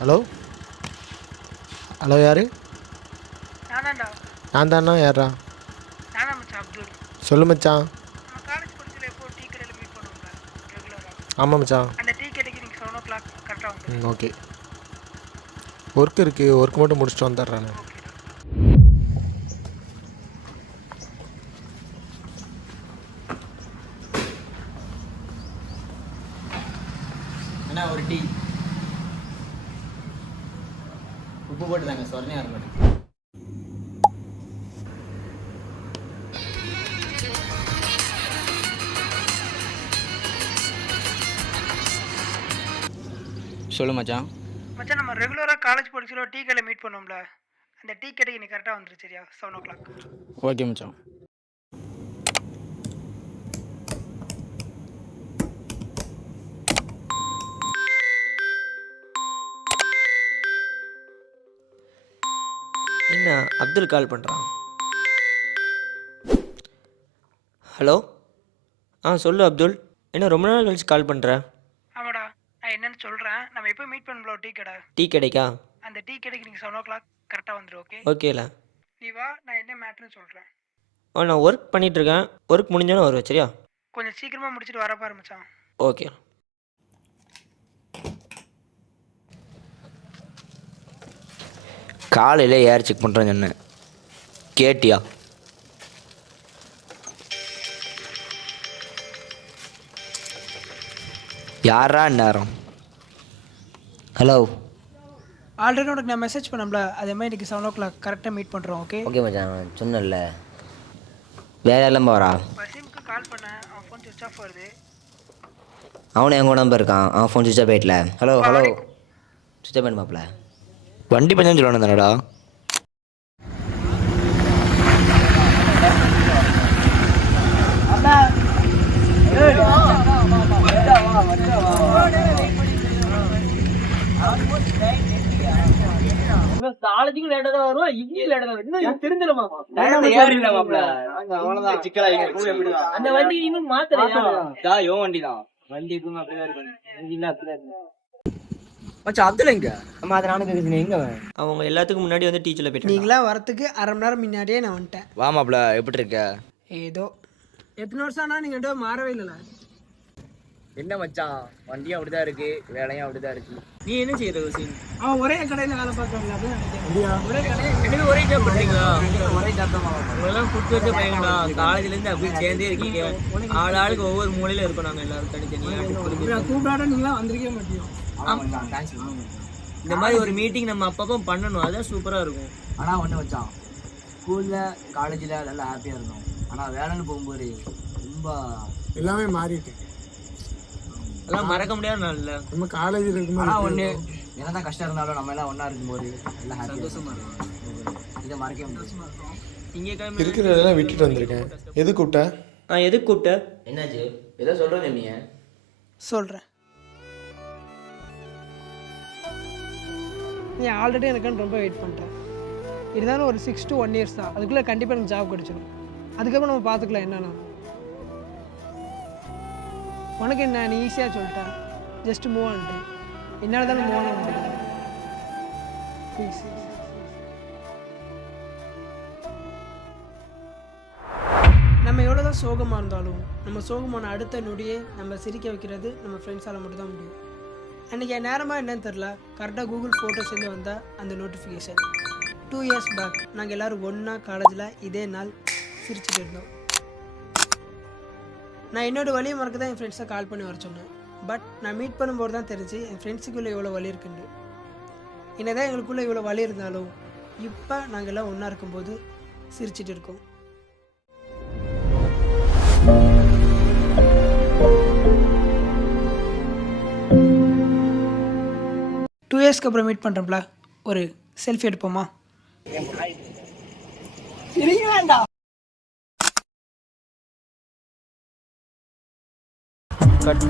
Hello hello யார்? நானாண்டா. நான் தாண்ணா. யாரா? நானா மச்சான் அப்துல். சொல்லு மச்சான். நம்ம காலேஜ் படிச்சல எப்போ டீ கடையில் மீட் பண்ணுவோம்ல ரெகுலராக. ஆமாம் மச்சான். அந்த டீ கடைக்கு நீங்கள் 7 o'clock கரெக்டாக வந்து. ஓகே. ஒர்க் இருக்குது, ஒர்க் மட்டும் முடிச்சுட்டு வந்துடுறேன். ஓகேடா. அண்ணா ஒரு டீ உப்பு போட்டு தாங்க, சொரணையாக வர மாட்டேங்குது. சொல்லு மச்சான். மச்சான் நம்ம ரெகுலராக காலேஜ் படிச்சல டீ கடையில் மீட் பண்ணோம்ல, அந்த டீ கடைக்கு நீ கரெக்டாக வந்துரு சரியா? 7 o'clock. ஓகே மச்சான். என்ன அப்துல் கால் பண்ணுறான்? ஹலோ. சொல்லு அப்துல். என்ன ரொம்ப நாள் கழிச்சு கால் பண்ணுற? ஆமாடா, நான் என்னன்னு சொல்கிறேன். நம்ம எப்போ மீட் பண்ணல டீ கடை, டீ கிடைக்கா? அந்த டீ கடைக்கு நீங்கள் 7 o'clock கரெக்டாக வந்துரு. ஓகே ஓகேல. நீ வா, நான் என்ன மேட்ருன்னு சொல்கிறேன். நான் ஒர்க் பண்ணிகிட்ருக்கேன். ஒர்க் முடிஞ்சோன்னு வருவேன் சரியா? கொஞ்சம் சீக்கிரமாக முடிச்சுட்டு வர பாரு மச்சான். ஓகே. காலையில் ஏர் செக் பண்ணுறேன்னு சொன்னேன், கேட்டியா? யாரா நேரம்? ஹலோ. ஆல்ரெடி உனக்கு நான் மெசேஜ் பண்ணோம்ல, அதே மாதிரி இன்றைக்கி 7 o'clock கரெக்டாக மீட் பண்ணுறோம். ஓகே ஓகே மச்சான், சொன்னல. வேற எல்லாம் வரா? வசீமுக்கு கால் பண்ணேன், அவன் ஃபோன் சுவிச் ஆஃப் வருது. அவனும் எங்கள் நம்பர் இருக்கான், அவன் ஃபோன் சுவிட்ச் ஆஃப் ஆகிட்டல. ஹலோ ஹலோ, சுவிட்ச் ஆஃப் பண்ணிப்பாப்ல. வண்டி பஞ்சம் சொல்லணும் தானடா? காலேஜுக்கு லேட்டாக தான் வருவோம், இங்கேயும் லேட்டாக தான் இன்னும் தெரிஞ்சிடமா? அந்த வண்டி இன்னும் மாத்தலையா? வண்டி தான், வண்டி இருக்கும் அப்படிதான் இருக்கும். மச்சான் அப்துல் எங்க? அம்மா அதை நானும் கேட்குறேன். எங்கே அவங்க எல்லாத்துக்கும் முன்னாடி வந்து டீச்சரில் போயிட்டு நீங்களாம் வரத்துக்கு அரை மணி நேரம் முன்னாடியே நான் வந்துட்டேன். வாமாப்ல, எப்படி இருக்க? ஏதோ எத்தனை வருஷம் ஆனால் நீங்கள் ரெண்டு பேரும் மாறவே இல்லைல்ல. என்ன மச்சான், வண்டியும் அப்படிதான் இருக்கு, வேலையும் அப்படிதான் இருக்கு. நீ என்ன செய்யற வசீம்? அவன் ஒரே கடையில் வேலை பார்க்குறாங்க அப்படின்னு நினைக்கிறேன். ஒரே கடை, ரெண்டு ஒரே ஜாப் பண்றீங்களா? ஒரே ஜாப் தான். உங்களெல்லாம் கொடுத்து வச்ச பையங்களா, காலேஜ்ல இருந்து அப்படியே சேர்ந்தே இருக்கீங்க. ஆளுக்கு ஒவ்வொரு மூலையில இருக்கோம் நாங்க எல்லாரும் தனித்தனியா. கூப்பிடாட நீங்களாம் வந்திருக்கவே மாட்டோம். இந்த மாதிரி ஒரு மீட்டிங் நம்ம அப்பப்போ பண்ணணும், அதான் சூப்பரா இருக்கும். ஆனா ஒண்ணு மச்சான், ஸ்கூல்ல காலேஜ்ல நல்லா ஹாப்பியா இருந்தோம். ஆனா வேலைன்னு போகும்போது ரொம்ப எல்லாமே மாறிட்டு எல்லாம் மறக்க முடியாத நாள் இல்ல. நம்ம காலேஜில் இருக்கும்போது. ஆனா ஒண்ணு, என்னதான் கஷ்டம் இருந்தாலும் நம்ம எல்லாம் ஒண்ணா இருக்கும்போது எல்லாம் சந்தோஷமா இருக்கும். இதை மறக்க முடியாது. இங்கே இருக்கிறதெல்லாம் விட்டுட்டு வந்திருக்கேன். எது கூப்பிட்ட? எதுக்கு கூப்பிட்ட? என்னாச்சு? ஏதோ சொல்கிறேன் நீ. சொல்கிறேன். நீ ஆல்ரெடி எனக்கு ரொம்ப வெயிட் பண்ணுறேன். இருந்தாலும் ஒரு 6 to 1 years தான், அதுக்குள்ளே கண்டிப்பாக எனக்கு ஜாப் கிடச்சிடும். அதுக்கப்புறம் நம்ம பார்த்துக்கலாம் என்னன்னா. உனக்கு என்ன, நீ ஈஸியாக சொல்லிட்டேன், ஜஸ்ட் மூவ் ஆன்ட்டு. என்னால் தானே மூவ் ஆன முடியும். ப்ளீஸ். நம்ம எவ்வளோ தான் சோகமாக இருந்தாலும் நம்ம சோகமான அடுத்த நொடியே நம்ம சிரிக்க வைக்கிறது நம்ம ஃப்ரெண்ட்ஸால் மட்டும் தான் முடியும். அன்றைக்கி என் நேரமாக என்னன்னு தெரில, கரெக்டாக கூகுள் ஃபோட்டோஸ்லேருந்து வந்தால் அந்த நோட்டிஃபிகேஷன். 2 years பேக் நாங்கள் எல்லோரும் ஒன்றா காலேஜில் இதே நாள் சிரிச்சுட்டு இருந்தோம். நான் என்னோடய வழியை மறக்க தான் என் ஃப்ரெண்ட்ஸை கால் பண்ணி வர சொன்னேன். பட் நான் மீட் பண்ணும்போது தான் தெரிஞ்சு என் ஃப்ரெண்ட்ஸுக்குள்ளே இவ்வளோ வலி இருக்குண்டு. என்னதான் எங்களுக்குள்ளே இவ்வளோ வலி இருந்தாலும் இப்போ நாங்கள் எல்லாம் ஒன்றா இருக்கும்போது சிரிச்சிட்டு இருக்கோம். 2 yearsக்கு அப்புறம் மீட் பண்ணுறோம்ல, ஒரு செல்ஃபி எடுப்போமா? கட்.